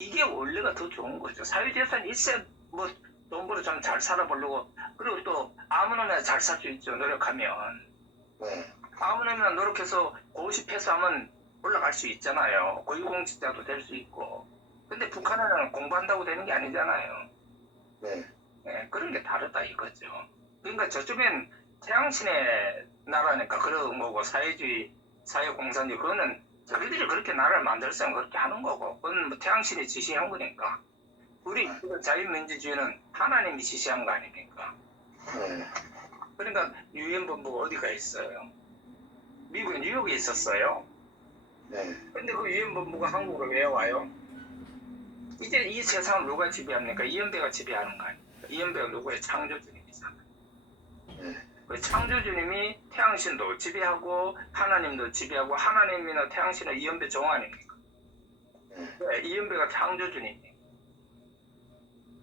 이게 원래가 더 좋은 거죠. 사유재산이 있어야 뭐 돈벌어 좀 잘 살아보려고. 그리고 또 아무나 잘 살 수 있죠. 노력하면. 네. 아무나 노력해서 고시해서 하면 올라갈 수 있잖아요. 고위공직자도 될 수 있고. 근데 북한은 공부한다고 되는 게 아니잖아요. 네. 네, 그런 게 다르다 이거죠. 그러니까 저쪽엔 태양신의 나라니까 그런 거고, 사회주의, 사회공산주의, 그거는 자기들이 그렇게 나라를 만들었으면 그렇게 하는 거고, 그건 뭐 태양신이 지시한 거니까. 우리 자유민주주의는 하나님이 지시한 거 아닙니까? 네. 그러니까 유엔본부가 어디가 있어요? 미국에 뉴욕에 있었어요. 네. 근데 그 유엔본부가 한국으로 왜 와요? 이제 이 세상을 누가 지배합니까? 이연배가 지배하는 거 아닙니까? 이연배가 누구의 창조주님이잖아요. 네. 그 창조주님이 태양신도 지배하고 하나님도 지배하고, 하나님이나 태양신은 이연배 종 아닙니까? 네, 이연배가 창조주님이에요.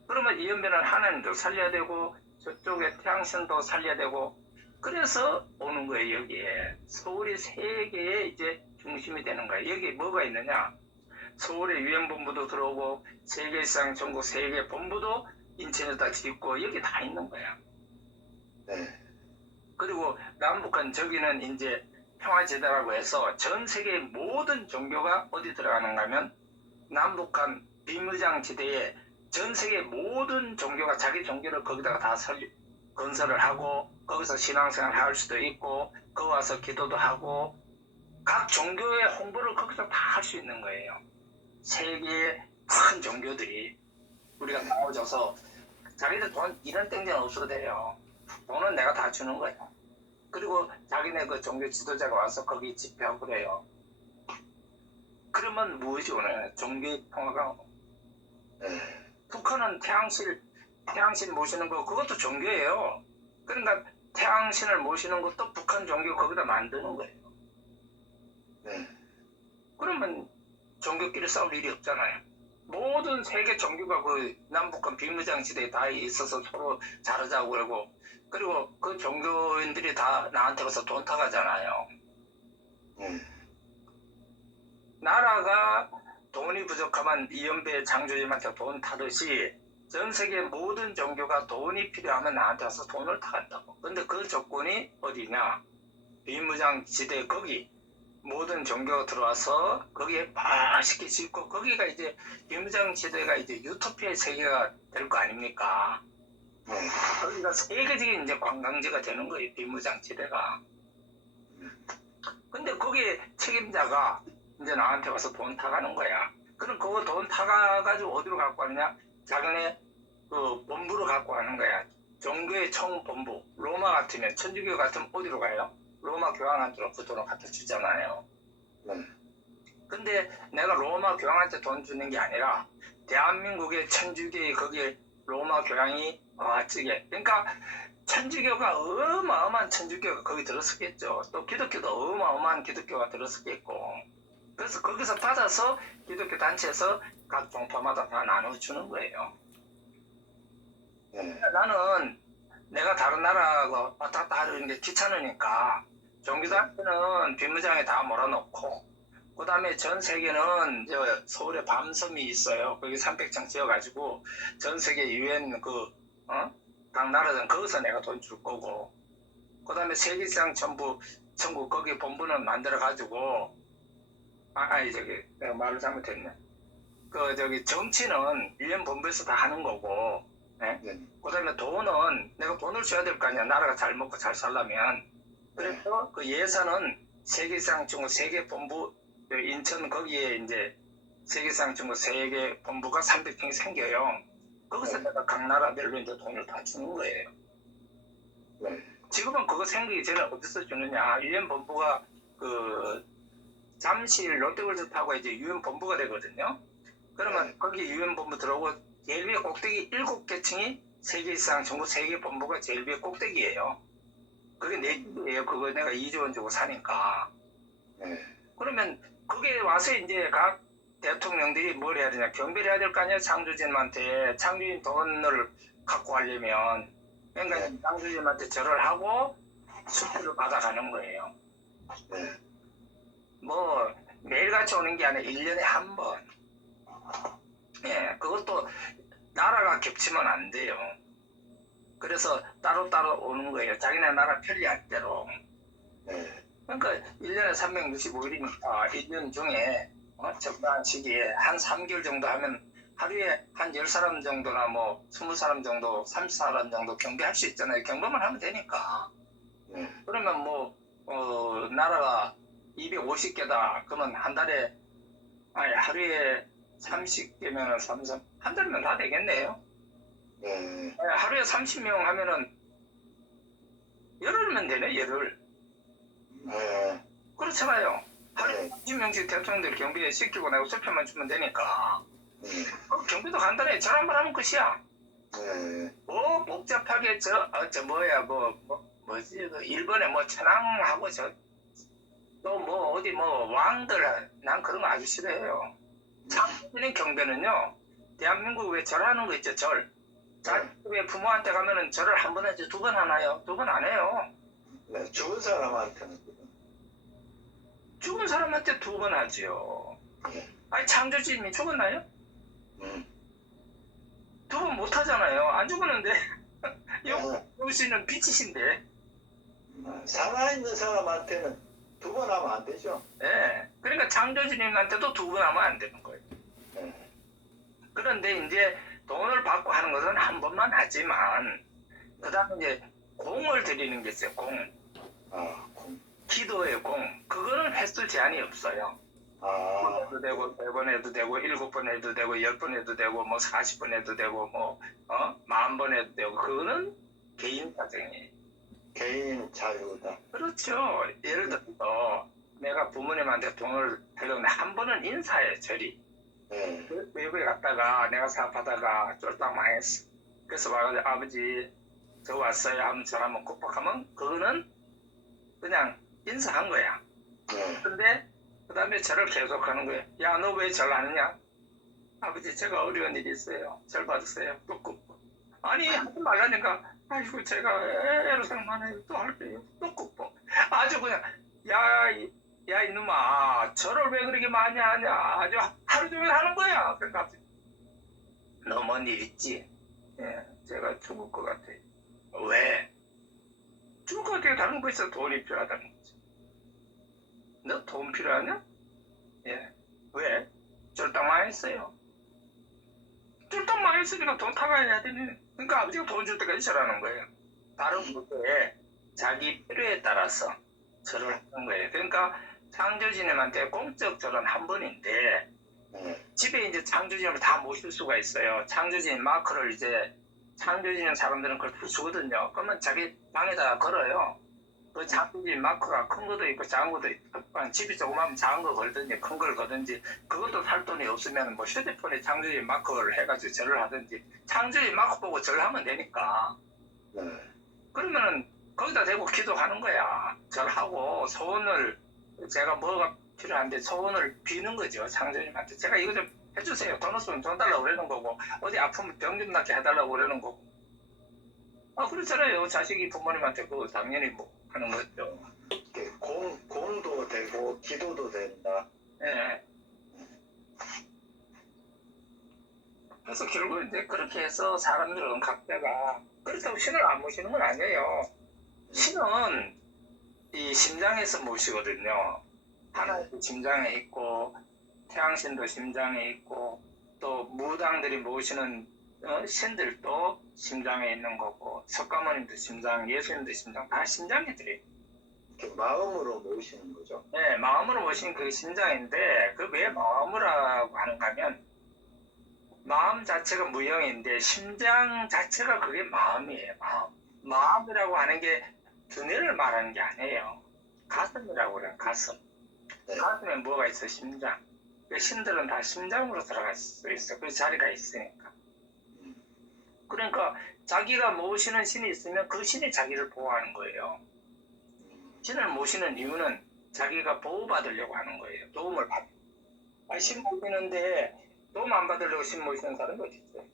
그러면 이연배는 하나님도 살려야 되고 저쪽에 태양신도 살려야 되고, 그래서 오는 거예요. 여기에 서울이 세계의 이제 중심이 되는 거예요. 여기 뭐가 있느냐? 서울에 유엔본부도 들어오고 세계상 전국 세계 본부도 인천에다 짓고 여기 다 있는 거야. 네. 그리고 남북한 저기는 이제 평화제도라고 해서 전 세계 모든 종교가 어디 들어가는가 하면 남북한 비무장지대에 전 세계 모든 종교가 자기 종교를 거기다가 다 건설을 하고 거기서 신앙생활을 할 수도 있고 거기 와서 기도도 하고 각 종교의 홍보를 거기서 다 할 수 있는 거예요. 세계의 큰 종교들이 우리가 나와줘서 자기들 돈 이런 땡전 없어도 돼요. 돈은 내가 다 주는 거예요. 그리고 자기네 그 종교 지도자가 와서 거기 집회하고 그래요. 그러면 무엇이 오나요? 종교의 평화가. 북한은 태양신 모시는 거 그것도 종교예요. 그러니까 태양신을 모시는 것도 북한 종교 거기다 만드는 거예요. 네. 그러면 종교끼리 싸울 일이 없잖아요. 모든 세계 종교가 그 남북한 비무장지대에 다 있어서 서로 자르자고 그러고, 그리고 그 종교인들이 다 나한테 가서 돈 타가잖아요. 나라가 돈이 부족하면 이연배 장조님한테 돈 타듯이 전 세계 모든 종교가 돈이 필요하면 나한테 와서 돈을 타간다고. 근데 그 조건이 어디냐? 비무장지대 거기 모든 종교가 들어와서 거기에 맛있게 짓고, 거기가 이제 비무장지대가 이제 유토피아의 세계가 될 거 아닙니까? 거기가 세계적인 이제 관광지가 되는 거예요, 비무장지대가. 근데 거기에 책임자가 이제 나한테 와서 돈 타가는 거야. 그럼 그거 돈 타가가지고 어디로 갖고 가느냐? 자기네 그 본부로 갖고 가는 거야. 종교의 총본부. 로마 같으면, 천주교 같으면 어디로 가요? 로마 교황한테 그 돈을 갖다 주잖아요. 근데 내가 로마 교황한테 돈 주는 게 아니라 대한민국의 천주교의 거기에 로마 교황이 와찌게. 그러니까 천주교가 어마어마한 천주교가 거기 들었었겠죠. 또 기독교도 어마어마한 기독교가 들었었겠고. 그래서 거기서 받아서 기독교 단체에서 각 종파마다 다 나눠주는 거예요. 나는 내가 다른 나라하고 왔다 갔다 하는 게 귀찮으니까 종교단체는 뒷무장에 다 몰아놓고, 그 다음에 전 세계는 서울에 밤섬이 있어요. 거기 300장 지어가지고 전 세계 유엔 각 나라든 거기서 내가 돈 줄 거고, 그 다음에 세계시장 전부 거기 본부는 만들어가지고, 내가 말을 잘못했네. 정치는 유엔 본부에서 다 하는 거고, 네? 그 다음에 돈은 내가 돈을 줘야 될 거 아니야. 나라가 잘 먹고 잘 살려면. 그래서 그 예산은 세계상 중국 세계본부, 인천 거기에 이제 세계상 중국 세계본부가 300평이 생겨요. 거기서 내가 각 나라별로 이제 돈을 다 주는 거예요. 지금은 그거 생기기 전에 어디서 주느냐? 유엔 본부가 잠실 롯데월드 타고 이제 유엔 본부가 되거든요. 그러면 거기 유엔 본부 들어오고 제일 위에 꼭대기 7개 층이 세계시장 전국 세계본부가 제일 위에 꼭대기예요. 그게 내 집이에요. 그거 내가 2조 원 주고 사니까. 그러면 거기에 와서 이제 각 대통령들이 뭘 해야 되냐? 경배를 해야 될 거 아니야? 창조주님한테. 창조주님 돈을 갖고 하려면. 그러니까 창조주님한테 절을 하고 수표를 받아가는 거예요. 뭐 매일같이 오는 게 아니라 1년에 한 번. 겹치면 안 돼요. 그래서 따로따로 오는 거예요. 자기네 나라 편리할 대로. 네. 그러니까 1년에 365일이니까 1년 중에 적당한 시기에 한 3개월 정도 하면 하루에 한 10사람 정도나 뭐 20사람 정도, 30사람 정도 경비할 수 있잖아요. 경비만 하면 되니까. 네. 그러면 뭐 나라가 250개다. 그러면 한 달에 하루에 30개면은 한 달이면 다 되겠네요. 네. 하루에 30명 하면은 열흘이면 되네, 열흘. 네. 그렇잖아요. 하루에 네. 30명씩 대통령들 경비에 시키고 내가 수표만 주면 되니까. 네. 경비도 간단해. 절 한번 하면 끝이야. 네. 뭐 복잡하게 뭐지? 그 일본에 뭐 천황하고 또 뭐 어디 뭐 왕들, 난 그런 거 아주 싫어해요. 참는 경배는요, 대한민국 왜 절하는 거 있죠, 절. 자기 부모한테 가면은 절을 한 번 하지 2번 하나요? 2번 안 해요. 네. 죽은 사람한테는 죽은 사람한테 2번 하지요. 네. 아니 창조주님이 죽었나요? 음. 2번 못 하잖아요. 안 죽었는데. 네. 영수는 빛이신데. 살아있는 사람한테는 2번 하면 안 되죠. 예. 그러니까 창조주님한테도 2번 하면 안 되는 거예요. 네. 그런데 이제 돈을 받고 하는 것은 한 번만 하지만, 그 다음에 이제 공을 드리는 게 있어요, 공. 기도의 공. 그거는 횟수 제한이 없어요. 2번 해도 되고, 3번 해도 되고, 7번 해도 되고, 10번 해도 되고, 뭐 40번 해도 되고, 뭐, 10,000번 해도 되고, 그거는 개인 사정이에요. 개인 자유다. 그렇죠. 예를 들어서, 내가 부모님한테 돈을 드렸는데, 한 번은 인사해, 절이. 네. 외국에 갔다가 내가 사업하다가 쫄딱 망했어. 그래서 와가지고 아버지 저 왔어요 하면 절 한번 꾹꾹하면 그거는 그냥 인사한 거야. 네. 근데 그 다음에 절을 계속하는 거야. 야, 너 왜 절 안 하냐? 아버지 제가 어려운 일이 있어요. 절 받으세요. 꾹꾹. 아니 하지 말라니까. 아이고 제가 애로사항 많아요. 또 할게요. 꾹꾹. 아주 그냥 야 이놈아 절을 왜 그렇게 많이 하냐. 아주 하루 종일 하는 거야. 그러니까 너 뭔 일 있지? 예, 제가 죽을 것 같아. 왜? 죽을 것 같아. 다른 거 있어. 돈이 필요하다는 거지. 너 돈 필요하냐? 예. 왜? 쫄딱 망했어요. 쫄딱 망했으니까 돈 타가야 되네. 그러니까 아버지가 돈 줄 때까지 절하는 거예요. 다른 곳에 자기 필요에 따라서 절을 하는 거예요. 그러니까 창조주님한테 공적 절은 한 번인데 네. 집에 이제 창조주님을 다 모실 수가 있어요. 창조주님 마크를 이제 창조주님 사람들은 그걸 다 주거든요. 그러면 자기 방에다가 걸어요. 그 창조주님 마크가 큰 것도 있고 작은 것도 있고 집이 조그마하면 작은 거 걸든지 큰 걸 걸든지 그것도 살 돈이 없으면 뭐 휴대폰에 창조주님 마크를 해가지고 절을 하든지 창조주님 마크 보고 절하면 되니까. 네. 그러면은 거기다 대고 기도하는 거야. 절하고 소원을 제가 뭐가 필요한데 소원을 비는 거죠. 창조님한테. 제가 이거 좀 해주세요. 돈 없으면 돈 달라고 그러는 거고 어디 아프면 병 좀 낫게 해달라고 그러는 거고. 그렇잖아요. 자식이 부모님한테 그거 당연히 뭐 하는 거죠. 공도 되고 기도도 된다. 예. 그래서 결국 이제 그렇게 해서 사람들은 각자가 그렇다고 신을 안 모시는 건 아니에요. 신은 이 심장에서 모시거든요. 하나도 심장에 있고 태양신도 심장에 있고 또 무당들이 모시는 신들도 심장에 있는 거고 석가모님도 심장, 예수님도 심장 다 심장에 들어요. 마음으로 모시는 거죠. 네, 마음으로 모신 그 심장인데 그 왜 마음으로라고 하는가 하면 마음 자체가 무형인데 심장 자체가 그게 마음이에요. 마음이라고 하는 게 두뇌를 말하는 게 아니에요. 가슴이라고 그래요. 가슴. 네. 가슴에 뭐가 있어? 심장. 그 신들은 다 심장으로 들어갈 수 있어. 그 자리가 있으니까. 그러니까 자기가 모시는 신이 있으면 그 신이 자기를 보호하는 거예요. 신을 모시는 이유는 자기가 보호받으려고 하는 거예요. 도움을 받는. 신 모시는데 도움 안 받으려고 신 모시는 사람이 어디 있어요?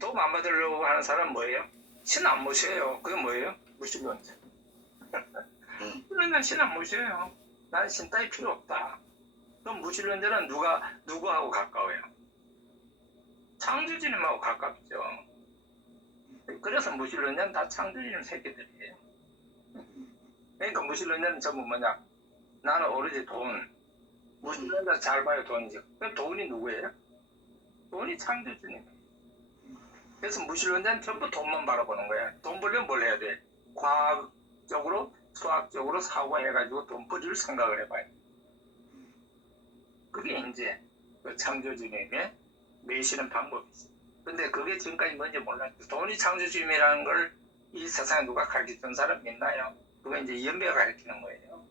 도움 안 받으려고 하는 사람은 뭐예요? 신 안 모셔요. 그게 뭐예요? 무신론자. 그러면 신 안 모셔요. 난 신 따위 필요 없다. 그럼 무신론자는 누구하고 가까워요? 창조 창조주님하고 가깝죠. 그래서 무신론자는 다 창조주님 새끼들이에요. 그러니까 무신론자는 전부 뭐냐? 나는 오로지 돈. 무신론자 잘 봐요, 돈이지. 그럼 돈이 누구예요? 돈이 창조주님이에요. 그래서 무신론자는 전부 돈만 바라보는 거야. 돈 벌려면 뭘 해야 돼? 과학적으로, 수학적으로 사고해가지고 돈 벌일 생각을 해봐요. 그게 이제 그 창조주님의 매시는 방법이지. 근데 그게 지금까지 뭔지 몰랐죠. 돈이 창조주님이라는 걸 이 세상에 누가 가르쳐준 사람 있나요? 그거 이제 이연배가 가르치는 거예요.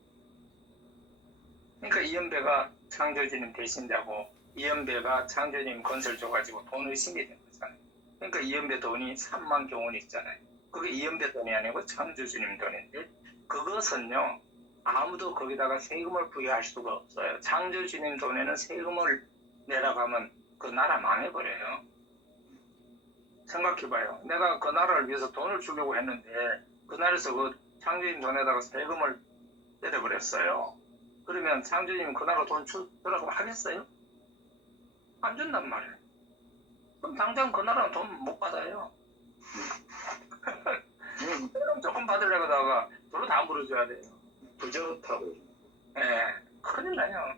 그러니까 이연배가 창조주님 대신자고 이연배가 창조주님 건설 줘가지고 돈을 심게 된 거잖아요. 그러니까 이연배 돈이 3만 경원이 있잖아요. 그게 이연배 돈이 아니고 창조주님 돈인데 그것은요 아무도 거기다가 세금을 부여할 수가 없어요. 창조주님 돈에는 세금을 내라고 하면 그 나라 망해버려요. 생각해봐요. 내가 그 나라를 위해서 돈을 주려고 했는데 그 나라에서 그 창조주님 돈에다가 세금을 때려버렸어요. 그러면 창조주님 그 나라 돈 주라고 하겠어요? 안 준단 말이에요. 그럼 당장 그 나라는 돈 못 받아요. 세금 조금 받으려고 하다가 돈을 다 물어줘야 돼요. 부젓하고. 예, 큰일 나요.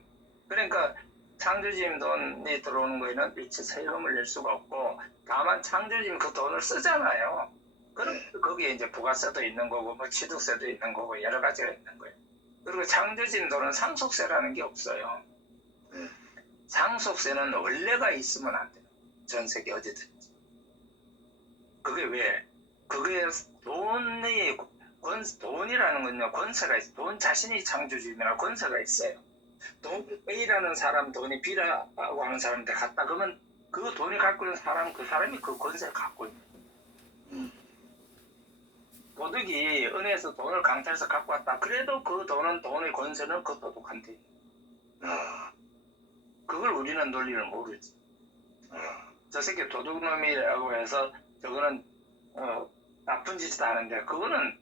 그러니까 창조주님 돈이 들어오는 거에는 일체 세금을 낼 수가 없고 다만 창조주님 그 돈을 쓰잖아요. 그럼 거기에 이제 부가세도 있는 거고 뭐 취득세도 있는 거고 여러 가지가 있는 거예요. 그리고 창조주님 돈은 상속세라는 게 없어요. 상속세는 원래가 있으면 안 돼요. 전 세계 어디든지. 그게 왜? 그게 돈이라는 건요, 권세가 있어요. 돈 자신이 창조주님이라 권세가 있어요. 돈 A라는 사람 돈이 B라고 하는 사람한테 갔다 그러면 그 돈이 갖고 있는 사람, 그 사람이 그 권세를 갖고 있는 거예요. 도둑이 은행에서 돈을 강탈해서 갖고 왔다. 그래도 그 돈의 권세는 그 도둑한테. 그걸 우리는 논리를 모르지. 저 새끼 도둑놈이라고 해서 저거는 나쁜 짓을 하는데 그거는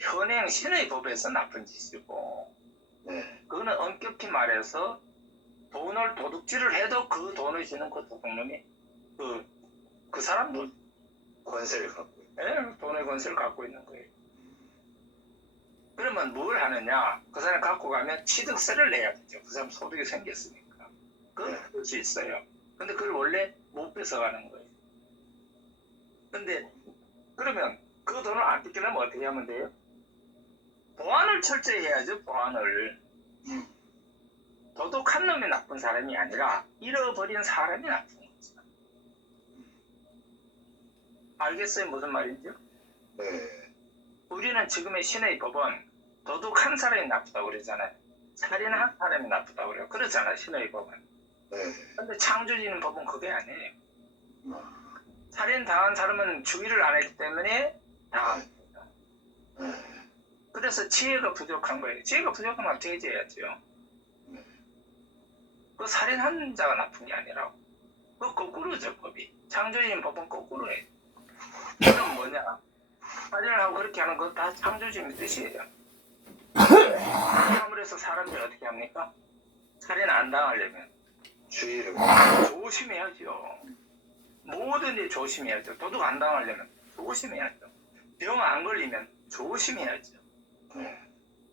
현행 신의 법에서 나쁜 짓이고 그거는 엄격히 말해서 돈을 도둑질을 해도 그 돈을 주는 그 도둑놈이 그 사람도 권세를 갖고 있다. 돈의 권세를 갖고 있는 거예요. 그러면 뭘 하느냐? 그 사람 갖고 가면 취득세를 내야 되죠. 그 사람 소득이 생겼으니까. 그걸 할 수 있어요. 근데 그걸 원래 못 뺏어가는 거예요. 근데 그러면 그 돈을 안 뺏기려면 어떻게 하면 돼요? 보안을 철저히 해야죠. 보안을. 도둑한 놈이 나쁜 사람이 아니라 잃어버린 사람이 나쁜 거죠. 알겠어요? 무슨 말인지요? 네. 우리는 지금의 신의 법은 도둑한 사람이 나쁘다고 그러잖아요. 살인한 사람이 나쁘다고 그래요. 그러잖아요. 신의 법은. 근데 창조주님 법은 그게 아니에요. 살인 당한 사람은 주의를 안 했기 때문에 당한 거예요. 그래서 지혜가 부족한 거예요. 지혜가 부족하면 돼지해야죠. 그 살인한 자가 나쁜 게 아니라고. 그 거꾸로죠, 법이. 창조주님 법은 거꾸로예요. 그럼 뭐냐? 살인을 하고 그렇게 하는 건 다 창조주님 뜻이에요. 아무래서 사람들이 어떻게 합니까? 살인 안 당하려면 주의를. 조심해야죠. 뭐든지 조심해야죠. 도둑 안 당하려면 조심해야죠. 병 안 걸리면 조심해야죠.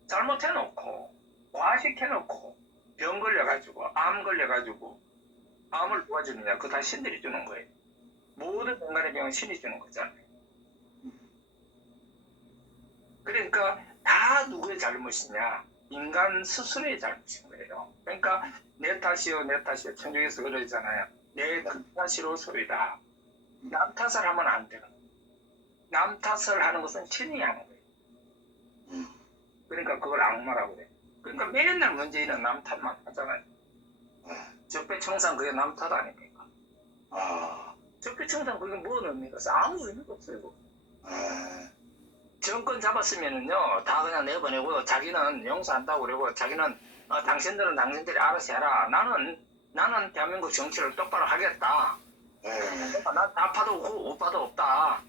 잘못해놓고 과식해놓고 병 걸려가지고 암 걸려가지고 암을 누가 주느냐? 그거 다 신들이 주는 거예요. 모든 인간의 병은 신이 주는 거잖아요. 그러니까 다 누구의 잘못이냐? 인간 스스로의 잘못인 거예요. 그러니까 내 탓이요 천주교에서 그러잖아요. 내 탓이로 소리다. 남 탓을 하면 안 되는 거예요. 남 탓을 하는 것은 신이 하는 거예요. 그러니까 그걸 악마라고 그래요. 그러니까 맨날 문재인은 남 탓만 하잖아요. 적폐청산 그게 남 탓 아닙니까? 적폐청산 그게 뭔 의미가 있어요? 아무 의미가 없어요. 정권 잡았으면은요 다 그냥 내보내고 자기는 용서한다고 그러고 자기는 당신들은 당신들이 알아서 해라. 나는 대한민국 정치를 똑바로 하겠다. 그러니까 난 좌파도 없고 우파도 없다.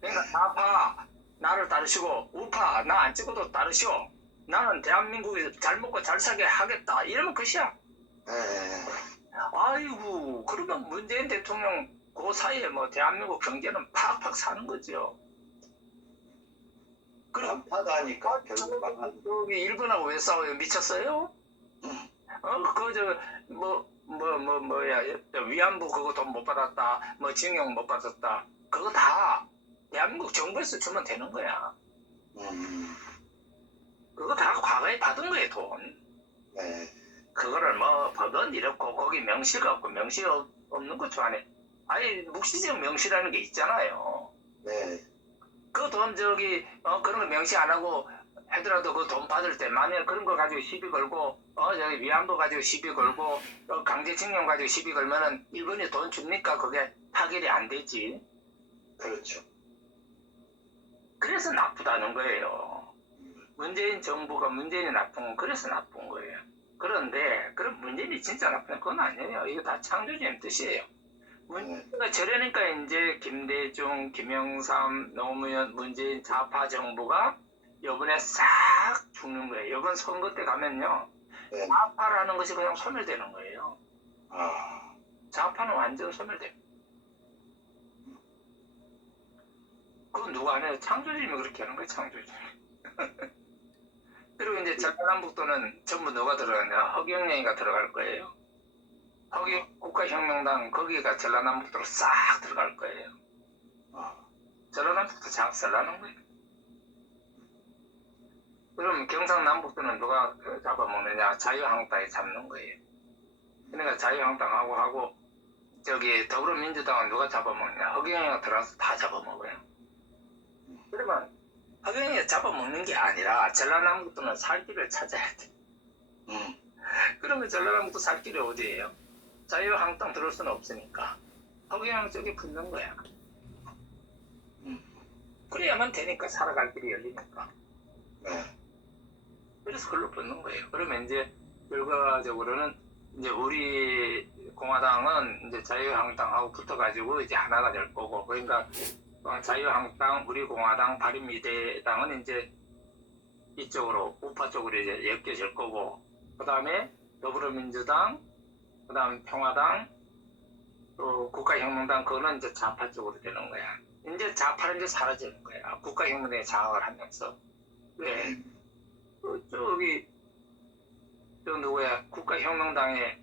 그러니까 좌파 나를 따르시고 우파 나 안 찍어도 따르시오. 나는 대한민국에서 잘 먹고 잘 살게 하겠다. 이러면 끝이야. 아이고 그러면 문재인 대통령 그 사이에 뭐 대한민국 경제는 팍팍 사는 거죠. 그리고 한파다니까 결국 망한. 여기 일본하고 왜 싸워요? 미쳤어요? 뭐야, 위안부 그거 돈 못 받았다, 뭐 징용 못 받았다, 그거 다 대한민국 정부에서 주면 되는 거야. 그거 다 과거에 받은 거예요, 돈. 네. 그거를 뭐 버건 이렇고 거기 명시가 없고 명시 없는 것 중에 아예 묵시적 명시라는 게 있잖아요. 네. 그 돈 그런 거 명시 안 하고 하더라도 그 돈 받을 때 만약에 그런 거 가지고 시비 걸고 저기 위안부 가지고 시비 걸고 강제징용 가지고 시비 걸면은 일본이 돈 줍니까? 그게 타결이 안 되지. 그렇죠. 그래서 나쁘다는 거예요. 문재인 정부가 문재인이 나쁜 건 그래서 나쁜 거예요. 그런데 그럼 문재인이 진짜 나쁜 건 아니에요. 이거 다 창조주의 뜻이에요. 문재인가 저러니까 이제 김대중, 김영삼, 노무현, 문재인 좌파 정부가 이번에 싹 죽는 거예요. 이번 선거 때 가면요. 네. 좌파라는 것이 그냥 소멸되는 거예요. 아, 좌파는 완전 소멸돼요. 그건 누가 안 해요? 창조주님이 그렇게 하는 거예요. 창조주님. 그리고 이제 전라남북도는 전부 누가 들어가냐? 허경영이가 들어갈 거예요. 국가혁명당 거기가 전라남북도로 싹 들어갈 거예요. 전라남북도 작살나는 거예요. 그럼 경상남북도는 누가 잡아먹느냐? 자유한국당이 잡는 거예요. 그러니까 자유한국당하고 하고 저기 더불어민주당은 누가 잡아먹느냐? 허경영이가 들어가서 다 잡아먹어요. 그러면 허경영이 잡아먹는 게 아니라 전라남북도는 살 길을 찾아야 돼. 그러면 전라남북도 살 길이 어디예요? 자유한국당 들을 수는 없으니까 허경영 쪽에 붙는 거야. 그래야만 되니까 살아갈 길이 열리니까. 네. 그래서 그걸로 붙는 거예요. 그러면 이제 결과적으로는 이제 우리 공화당은 이제 자유한국당하고 붙어가지고 이제 하나가 될 거고, 그러니까 자유한국당, 우리 공화당, 바른미래당은 이제 이쪽으로 우파 쪽으로 이제 엮여질 거고, 그 다음에 더불어민주당, 그 다음 평화당, 또 국가혁명당, 그거는 이제 좌파 쪽으로 되는 거야. 이제 좌파는 이제 사라지는 거야. 국가혁명당에 장악을 하면서. 왜? 저기, 누구야? 국가혁명당의,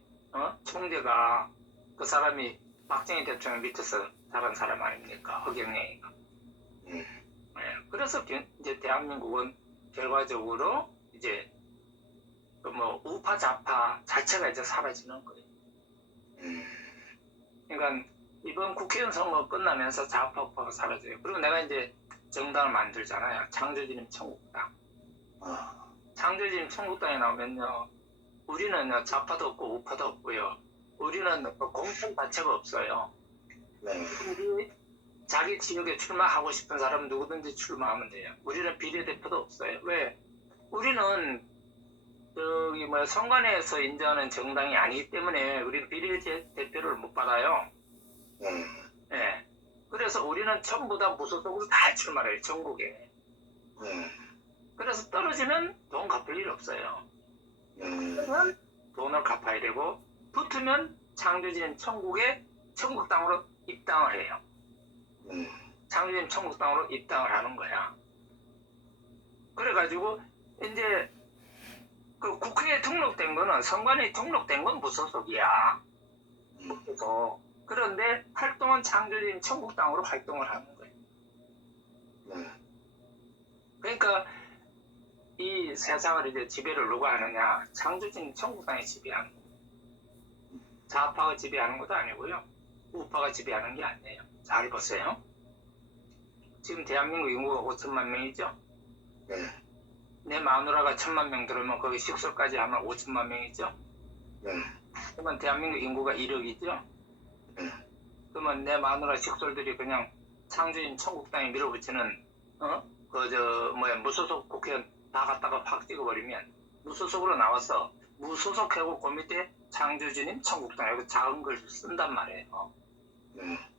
총재가 그 사람이 박정희 대통령 밑에서 자란 사람 아닙니까? 허경영이가. 네. 그래서 이제 대한민국은 결과적으로 이제 뭐 우파 좌파 자체가 이제 사라지는 거예요. 그러니까 이번 국회의원 선거 끝나면서 좌파 우파가 사라져요. 그리고 내가 이제 정당을 만들잖아요. 창조주님 천국당. 창조주님 천국당에 나오면요, 우리는 좌파도 없고 우파도 없고요. 우리는 공천 자체가 없어요. 네. 우리 자기 지역에 출마하고 싶은 사람은 누구든지 출마하면 돼요. 우리는 비례대표도 없어요. 왜? 우리는 저기 선관위에서 인정하는 정당이 아니기 때문에 우리는 비례대표를 못 받아요. 네. 그래서 우리는 전부 다 무소속으로 다 출마를 해요. 전국에. 그래서 떨어지면 돈 갚을 일 없어요. 그러면 돈을 갚아야 되고, 붙으면 창조주님 천국에 천국당으로 입당을 해요. 창조주님 천국당으로 입당을 하는 거야. 그래가지고 이제 그 국회에 등록된 거는, 선관위에 등록된 건 무소속이야. 무소속. 그런데 활동은 창조주님 천국당으로 활동을 하는 거예요. 그러니까 이 세상을 이제 지배를 누가 하느냐? 창조주님 천국당이 지배하는 거예요. 좌파가 지배하는 것도 아니고요. 우파가 지배하는 게 아니에요. 잘 보세요. 지금 대한민국 인구가 5천만 명이죠? 내 마누라가 1,000만 명 들으면 거기 식솔까지 하면 5천만 명이죠? 그러면 대한민국 인구가 1억이죠? 그러면 내 마누라 식솔들이 그냥 창조주님 천국당에 밀어붙이는 무소속 국회의원 다 갖다가 팍 찍어버리면 무소속으로 나와서 무소속하고 그 밑에 창조주님 천국당 여기 작은 걸 쓴단 말이에요.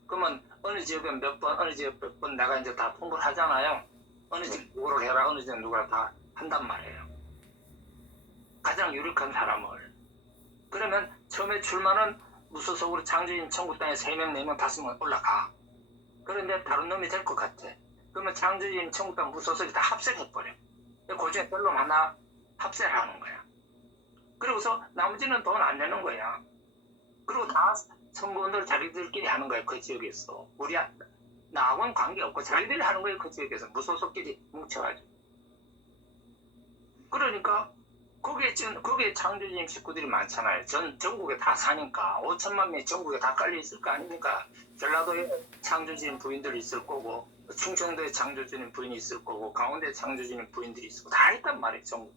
그러면 어느 지역에 몇 번, 어느 지역에 몇 번 내가 이제 다 통보를 하잖아요. 어느 지역 누구를 해라, 어느 지역 누구를 다 한단 말이에요. 가장 유력한 사람을. 그러면 처음에 출마는 무소속으로 창조주님 천국 땅에 3명, 4명, 5명 올라가. 그런데 다른 놈이 될 것 같아. 그러면 창조주님 천국 땅 무소속이 다 합세해버려. 그 중에 별놈 하나 합세를 하는 거야. 그리고서 나머지는 돈 안 내는 거야. 그리고 다 선거운동을 자기들끼리 하는 거야. 그 지역에서. 나하고는 관계없고 자기들이 하는 거예요. 그 지역에서. 무소속끼리 뭉쳐가지고. 그러니까 거기에 창조주님 식구들이 많잖아요. 전국에 다 사니까 5천만 명이 전국에 다 깔려 있을 거 아닙니까? 전라도에 창조주님 부인들이 있을 거고, 충청도에 창조주님 부인이 있을 거고, 강원도에 창조주님 부인들이 있을 거고, 다 있단 말이에요. 전국.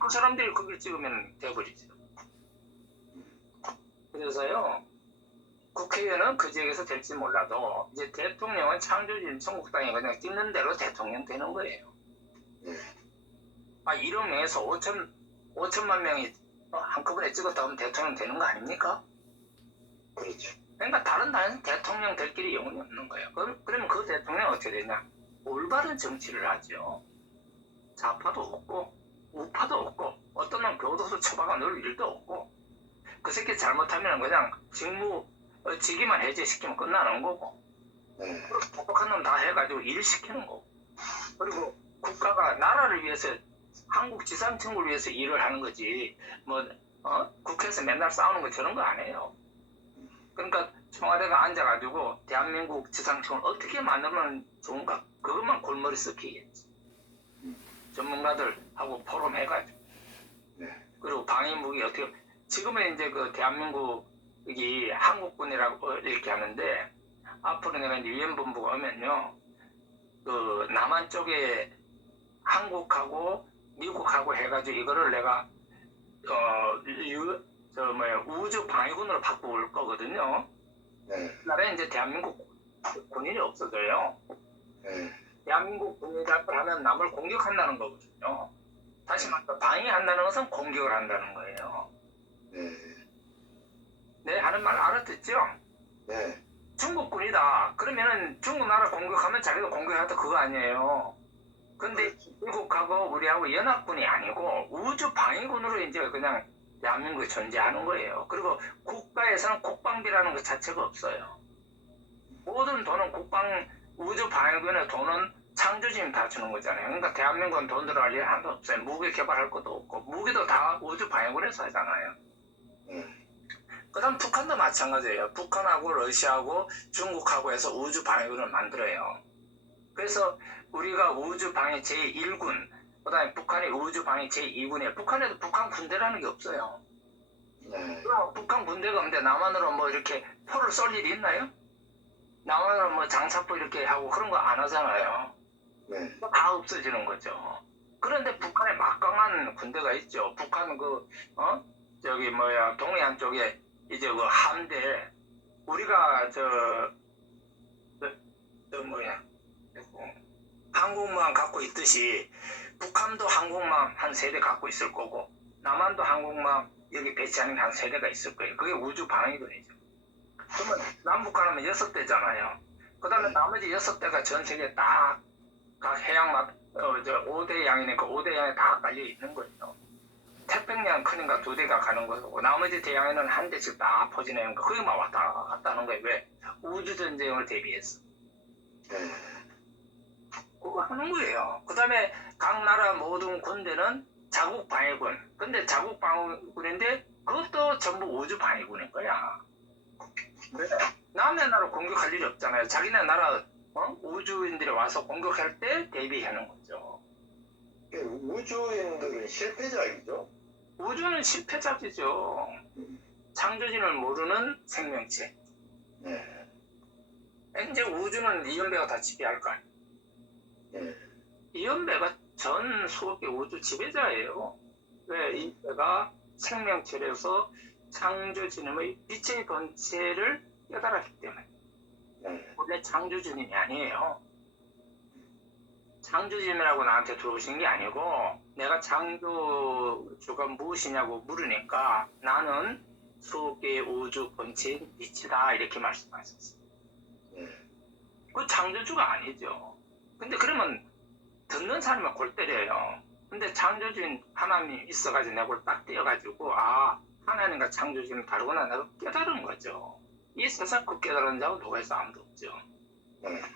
그 사람들이 거기 찍으면 돼버리죠. 그래서요, 국회의원은 그 지역에서 될지 몰라도 이제 대통령은 창조주님 천국 땅에 그냥 찍는 대로 대통령 되는 거예요. 이런 명에서 5천만 명이 한꺼번에 찍었다 하면 대통령 되는 거 아닙니까? 그렇죠. 그러니까 다른 대통령 될 길이 영원히 없는 거예요. 그러면 그 대통령은 어떻게 되냐? 올바른 정치를 하죠. 좌파도 없고 우파도 없고 어떤 놈 교도소 처박아 넣을 일도 없고 그 새끼 잘못하면 그냥 직위만 해제시키면 끝나는 거고 똑똑한 놈 다 해가지고 일 시키는 거고 그리고 국가가 나라를 위해서 한국 지상청을 위해서 일을 하는 거지 국회에서 맨날 싸우는 거 저런 거 아니에요. 그러니까 청와대가 앉아가지고 대한민국 지상청을 어떻게 만들면 좋은가 그것만 골머리 썩히겠지. 전문가들하고 포럼해가지고 그리고 방위무기 어떻게 지금은 이제 그 대한민국이 한국군이라고 이렇게 하는데 앞으로 내가 이제 위안본부가 오면요 그 남한 쪽에 한국하고 미국하고 해가지고 이거를 내가 우주 방위군으로 바꿔올 거거든요. 나라에 이제 대한민국 군인이 없어져요. 대한민국 군인이라고 하면 남을 공격한다는 거거든요. 다시 말해서 방위한다는 것은 공격을 한다는 거예요. 네, 하는 말 알아듣죠? 중국군이다. 그러면은 중국 나라 공격하면 자기가 공격하다 그거 아니에요. 근데 미국하고 우리하고 연합군이 아니고 우주 방위군으로 이제 그냥 대한민국이 존재하는 거예요. 그리고 국가에서는 국방비라는 것 자체가 없어요. 모든 돈은 우주 방위군의 돈은 창조주님이 다 주는 거잖아요. 그러니까 대한민국은 돈 들어갈 일 하나도 없어요. 무기 개발할 것도 없고 무기도 다 우주 방위군에서 하잖아요. 그 다음 북한도 마찬가지예요. 북한하고 러시아하고 중국하고 해서 우주 방위군을 만들어요. 그래서 우리가 우주 방위 제1군, 그 다음에 북한이 우주 방위 제2군이에요. 북한에도 북한 군대라는 게 없어요. 그럼 북한 군대가 없는데 남한으로 뭐 이렇게 포를 쏠 일이 있나요? 남한으로 뭐 장사포 이렇게 하고 그런 거 안 하잖아요. 다 없어지는 거죠. 그런데 북한에 막강한 군대가 있죠. 북한 동해안 쪽에 이제 그 함대, 우리가 항공모함 갖고 있듯이 북한도 항공모함 한 3대 갖고 있을 거고 남한도 항공모함 여기 배치하는 게 한 3대가 있을 거예요. 그게 우주 방위군이죠. 그러면 남북한하면 6대잖아요. 그 다음에 나머지 6대가 전 세계에 딱 각 해양막 5대 양이니까 5대 양에 다 깔려 있는 거예요. 태평양 큰인가 2대가 가는 거고 나머지 대양에는 한 대씩 다 퍼지는 거 거기만 왔다 갔다 하는 거예요. 왜? 우주전쟁을 대비해서. 그거 하는 거예요. 그 다음에 각 나라 모든 군대는 자국 방위군. 근데 자국 방위군인데 그것도 전부 우주 방위군인 거야. 왜? 남의 나라 공격할 일이 없잖아요. 자기네 나라 우주인들이 와서 공격할 때 대비하는 거죠. 우주인들은 실패자이죠? 우주는 실패자이죠. 창조진을 모르는 생명체. 이제 우주는 이연배가 다 지배할 거 아니에요. 이연배가 전 수억의 우주 지배자예요. 왜? 이연배가 생명체로서 창조주님의 빛의 본체를 깨달았기 때문에. 원래 창조주님이 아니에요. 창조주님이라고 나한테 들어오신 게 아니고 내가 창조주가 무엇이냐고 물으니까 나는 수억의 우주 본체인 빛이다 이렇게 말씀하셨어요. 그 창조주가 아니죠. 근데 그러면 듣는 사람이 골 때려요. 근데 창조주인 하나님이 있어가지고 내 골 딱 떼어가지고 하나님과 창조주님 다르구나 내가 깨달은 거죠. 이 세상 그 깨달은 자가 누가 있어? 아무도 없죠.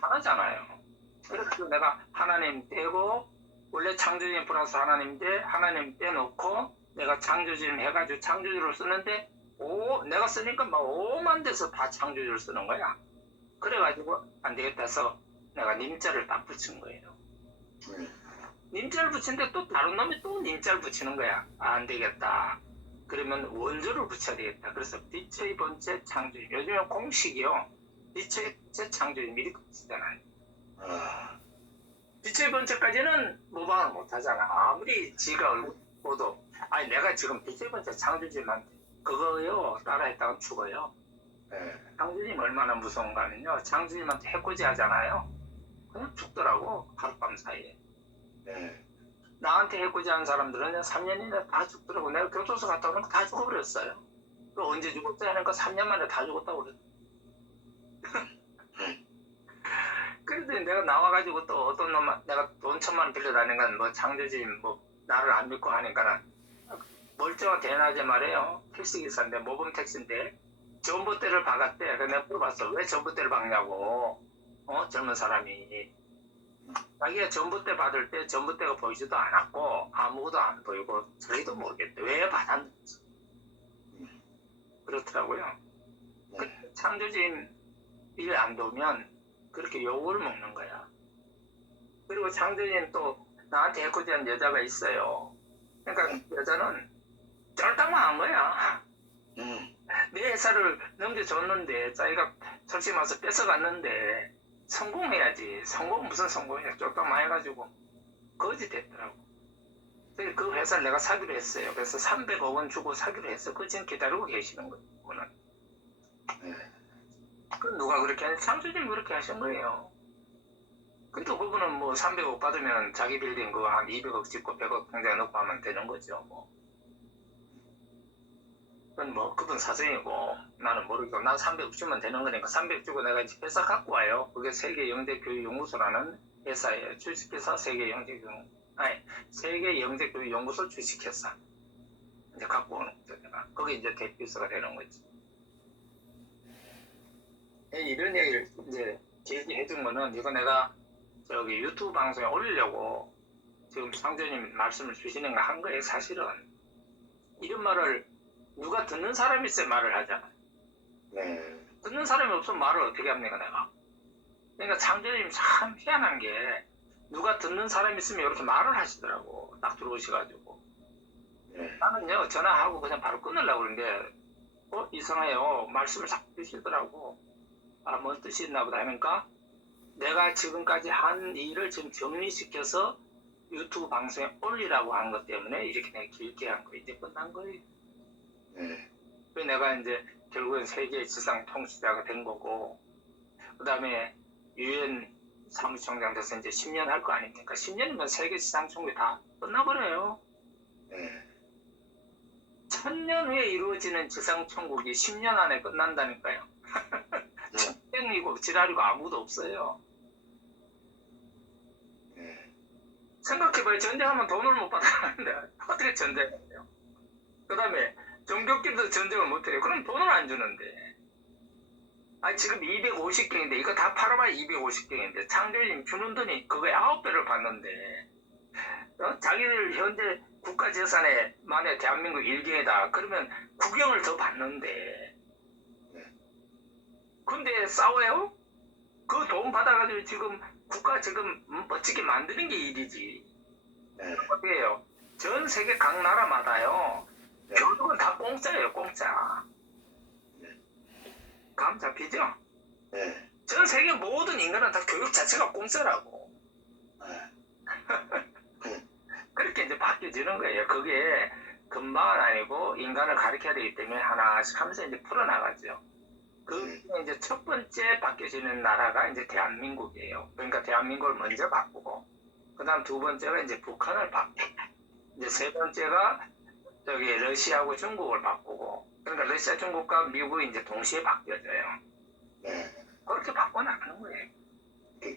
하나잖아요. 그래서 내가 하나님 떼고 원래 창조주님 플러스 하나님인데 하나님 떼놓고 내가 창조주님 해가지고 창조주를 쓰는데 내가 쓰니까 막 오만 데서 다 창조주를 쓰는 거야. 그래가지고 안 되겠다 해서 내가 님자를 딱 붙인 거예요. 님자를 붙이는데 또 다른 놈이 또 님자를 붙이는 거야. 안 되겠다. 그러면 원조를 붙여야 되겠다. 그래서 빛의 번째 창조주. 요즘에 공식이요. 빛의 번째 창조주 미리 붙이잖아요. 빛의 번째까지는 모방을 못하잖아. 아무리 지가 얼굴 보도. 아니 내가 지금 빛의 번째 창조주님한테 그거요 따라했다가 죽어요. 창조주님 얼마나 무서운가 하면요. 창조주님한테 해코지 하잖아요. 그냥 죽더라고. 하룻밤 사이에. 나한테 해코지 한 사람들은 3년이나 다 죽더라고. 내가 교도소 갔다 오는 거 다 죽어버렸어요. 그 언제 죽었지 하니까 3년 만에 다 죽었다고 그랬어. 그래도 내가 나와가지고 또 어떤 놈, 내가 돈 1,000만 원 빌려다니는 건 뭐 창조주님 뭐 나를 안 믿고 하니까 멀쩡한 대낮에 말이에요. 택시기사인데 모범 택시인데 전봇대를 박았대. 그래서 내가 물어봤어. 왜 전봇대를 박냐고. 젊은 사람이. 자기가 전봇대 받을 때 전봇대가 보이지도 않았고 아무것도 안 보이고 자기도 모르겠대. 왜 받았는지. 그렇더라고요. 그 창조주님 일 안 도우면 그렇게 욕을 먹는 거야. 그리고 창조주님 또 나한테 해코지한 여자가 있어요. 그러니까 여자는 쫄딱만 한 거야. 내 회사를 넘겨줬는데 자기가 솔직히 말해서 뺏어갔는데 성공해야지. 무슨 성공이야. 쫄딱만 해가지고 거지 됐더라고. 그 회사를 내가 사기로 했어요. 그래서 300억 원 주고 사기로 했어. 그거 지금 기다리고 계시는 거예요. 그거는. 그 누가 그렇게 하냐? 창조주님 그렇게 하신 거예요. 근데 그분은 뭐 300억 받으면 자기 빌딩 그거 한 200억 짓고 100억 통장에 넣고 하면 되는 거죠. 뭐. 그건 뭐 그분 사정이고 나는 모르겠고 난 300억 주면 되는 거니까 300 주고 내가 이제 회사 갖고 와요. 그게 세계영재교육연구소라는 회사예요. 주식회사 세계영재교육연구소 주식회사. 이제 갖고 오는 거죠. 내가. 거기 이제 대표이사가 되는 거지. 이런 얘기를 이제 얘기해 준 거는 이거 내가 저기 유튜브 방송에 올리려고 지금 창조님 말씀을 주시는 거 한 거예요. 사실은 이런 말을 누가 듣는 사람이 있어야 말을 하잖아. 듣는 사람이 없으면 말을 어떻게 합니까 내가. 그러니까 창조님 참 희한한 게 누가 듣는 사람이 있으면 이렇게 말을 하시더라고. 딱 들어오셔가지고 나는요 전화하고 그냥 바로 끊으려고 그러는데 이상해요. 말씀을 자꾸 주시더라고. 뭔 뜻이 있나 보다 하니까 내가 지금까지 한 일을 지금 정리시켜서 유튜브 방송에 올리라고 한 것 때문에 이렇게 내가 길게 한 거 이제 끝난 거예요. 그래서 내가 이제 결국엔 세계 지상 통치자가 된 거고 그 다음에 유엔 사무총장 돼서 이제 10년 할 거 아닙니까? 10년이면 세계 지상 총리 다 끝나버려요. 1000년 후에 이루어지는 지상천국이 10년 안에 끝난다니까요. 전쟁이고 지랄이고 아무도 없어요. 생각해봐요. 전쟁하면 돈을 못 받았는데 어떻게 전쟁해요? 그 다음에 종교끼리도 전쟁을 못해요. 그럼 돈을 안 주는데. 지금 250경인데 이거 다 팔아봐야 250경인데 창조주님 주는 돈이 그거에 9배를 받는데 자기들 현재 국가재산에 만에 대한민국 1경이다. 그러면 9경을 더 받는데 근데 싸워요? 그 돈 받아가지고 지금 국가 지금 멋지게 만드는 게 일이지. 어떻게 해요? 전 세계 각 나라마다요. 교육은 다 공짜예요. 공짜. 감 잡히죠? 전 세계 모든 인간은 다 교육 자체가 공짜라고. 그렇게 이제 바뀌어지는 거예요. 그게 금방은 아니고 인간을 가르쳐야 되기 때문에 하나씩 하면서 이제 풀어나가죠. 그 이제 첫 번째 바뀌어지는 나라가 이제 대한민국이에요. 그러니까 대한민국을 먼저 바꾸고, 그 다음 두 번째가 이제 북한을 바꾸고, 이제 세 번째가 저기 러시아하고 중국을 바꾸고, 그러니까 러시아, 중국과 미국이 이제 동시에 바뀌어져요. 그렇게 바꿔나가는 거예요.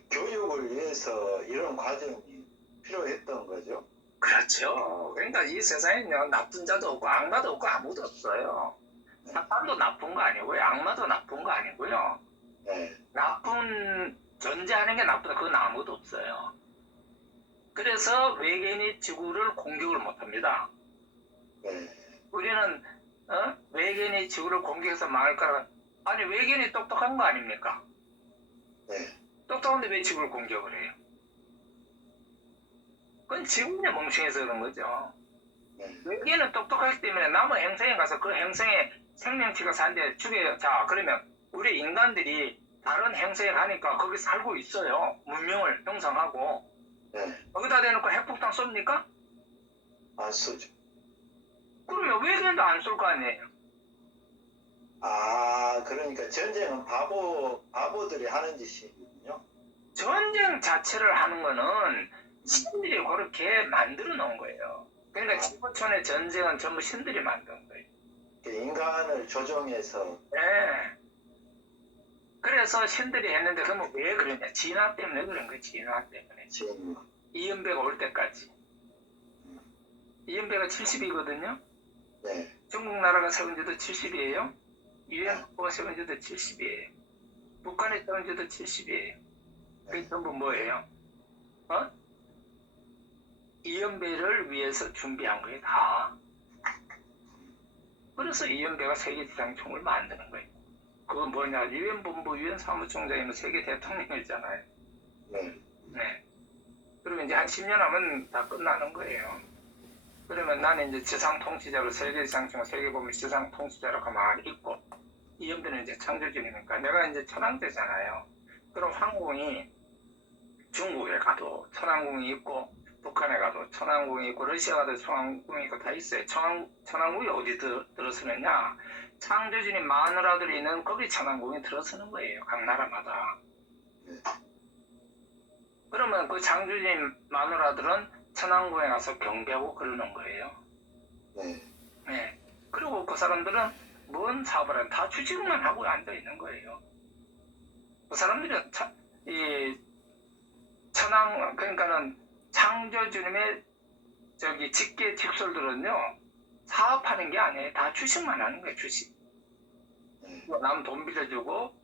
교육을 위해서 이런 과정이 필요했던 거죠? 그렇죠. 그러니까 이 세상에는요, 나쁜 자도 없고 악마도 없고 아무도 없어요. 사탄도 나쁜 거 아니고요. 악마도 나쁜 거 아니고요. 네. 나쁜 존재하는 게 나쁘다. 그건 아무도 없어요. 그래서 외계인이 지구를 공격을 못합니다. 네. 우리는 외계인이 지구를 공격해서 망할 거라. 아니 외계인이 똑똑한 거 아닙니까? 네. 똑똑한데 왜 지구를 공격을 해요? 그건 지구인의 멍청해서 그런 거죠. 네. 외계인은 똑똑하기 때문에 남의 행성에 가서 그 행성에 생명체가 사는데 죽여요. 자, 그러면 우리 인간들이 다른 행성에 가니까 거기 살고 있어요. 문명을 형성하고. 네. 거기다 대놓고 핵폭탄 쏩니까? 안 쓰죠. 그러면 외계인도 안 쏠 거 아니에요. 아, 그러니까 전쟁은 바보들이 하는 짓이군요. 전쟁 자체를 하는 거는 신들이 그렇게 만들어 놓은 거예요. 그러니까 지구촌의 전쟁은 전부 신들이 만든 거예요. 인간을 조종해서. 네. 그래서 신들이 했는데 그러면 왜 그러냐? 진화 때문에 그런 거예요. 진화 때문에. 지금. 이연배가 올 때까지. 이연배가 70이거든요. 네. 중국 나라가 세운 지도 70이에요. 유엔포가 세운 지도 70이에요. 북한이 세운 지도 70이에요. 그게 전부 뭐예요? 이연배를 위해서 준비한 거예요. 다. 그래서 이연배가 세계지상총을 만드는 거예요. 그건 뭐냐? 유엔본부 유엔사무총장이면 세계 대통령이잖아요. 네. 네. 그러면 이제 한 10년 하면 다 끝나는 거예요. 그러면 나는 이제 지상통치자로 세계지상총 세계보물 지상통치자로 가만히 있고 이연배는 이제 창조주니까 내가 이제 천왕대잖아요. 그럼 항공이 중국에 가도 천왕궁이 있고 북한에 가도 천왕궁이 있고 러시아 가도 천왕궁이 있고 다 있어요. 천왕궁이 어디 들어서느냐? 창조주님 마누라들이 있는 거기 천왕궁이 들어서는 거예요. 각 나라마다. 그러면 그 창조주님 마누라들은 천왕궁에 가서 경배하고 그러는 거예요. 네. 네. 그리고 그 사람들은 뭔 사업을 하든 다 취직만 하고 앉아 있는 거예요. 그 사람들은 그러니까는 창조주님의 직계 직설들은요, 사업하는 게 아니에요. 다 주식만 하는 거예요, 주식. 남 돈 빌려주고,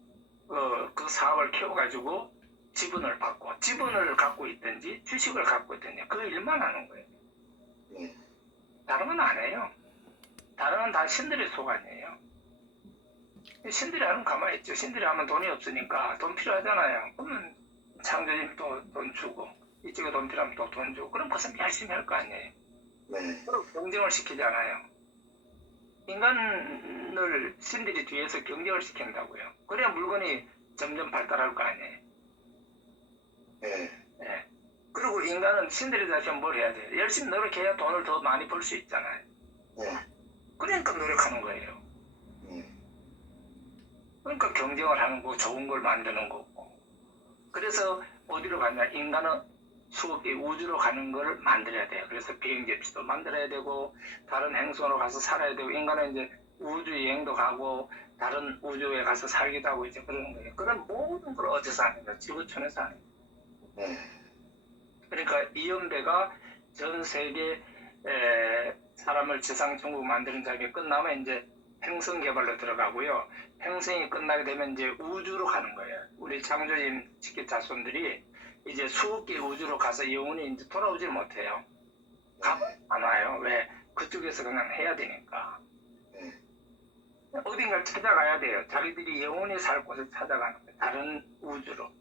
그 사업을 키워가지고 지분을 받고, 지분을 갖고 있든지, 주식을 갖고 있든지, 그 일만 하는 거예요. 다른 건 안 해요. 다른 건 다 신들의 소관이에요. 신들이 하면 가만히 있죠. 신들이 하면 돈이 없으니까 돈 필요하잖아요. 그러면 창조주님 또 돈 주고, 이쪽에 돈 필요하면 또 돈 주고, 그럼 그 사람 열심히 할 거 아니에요. 그리고 경쟁을 시키잖아요. 인간을 신들이 뒤에서 경쟁을 시킨다고요. 그래야 물건이 점점 발달할 거 아니에요. 네. 그리고 인간은 신들이 자신 뭘 해야 돼요? 열심히 노력해야 돈을 더 많이 벌 수 있잖아요. 그러니까 노력하는 거예요. 그러니까 경쟁을 하는 거고 좋은 걸 만드는 거고. 그래서 어디로 가냐? 인간은 수없이 우주로 가는 걸 만들어야 돼요. 그래서 비행접시도 만들어야 되고 다른 행성으로 가서 살아야 되고 인간은 이제 우주 여행도 가고 다른 우주에 가서 살기도 하고 이제 그러는 거예요. 그런 모든 걸 어디서 하는 거예요? 지구촌에서 하는 거예요. 그러니까 이연배가 전 세계 사람을 지상천국 만드는 작업이 끝나면 이제 행성 개발로 들어가고요. 행성이 끝나게 되면 이제 우주로 가는 거예요. 우리 창조주님 직계 자손들이 이제 수억 개 우주로 가서 영원히 이제 돌아오질 못해요. 안 와요. 왜? 그쪽에서 그냥 해야 되니까. 어딘가를 찾아가야 돼요. 자기들이 영원히 살 곳을 찾아가는 거예요. 다른 우주로.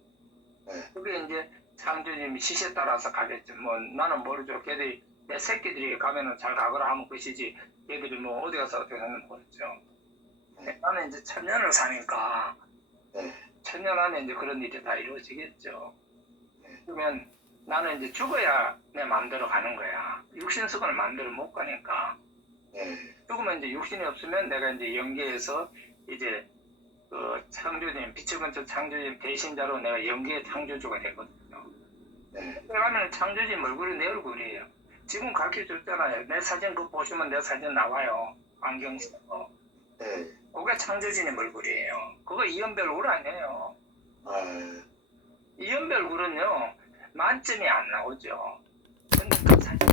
그게 이제 창조주님 시세 따라서 가겠죠. 뭐 나는 모르죠. 걔들이 내 새끼들이 가면은 잘 가거라 하면 것이지. 걔들이 뭐 어디 가서 어떻게 하는지 모르죠. 나는 이제 천년을 사니까 천년 안에 이제 그런 일이 다 이루어지겠죠. 그러면 나는 이제 죽어야 내 마음대로 가는 거야. 육신석을 마음대로 못 가니까. 죽으면 이제 육신이 없으면 내가 이제 연계해서 이제 그 창조주님, 빛의 근처 창조주님 대신자로 내가 연계의 창조주가 되거든요. 그러면 창조주님 얼굴이 내 얼굴이에요. 지금 가르쳐 줬잖아요. 내 사진 그거 보시면 내 사진 나와요. 안경 쓰고. 그게 창조주님 얼굴이에요. 그거 이연배 얼굴 아니에요. 이연배 얼굴은요, 만점이 안 나오죠. 근데 그 사진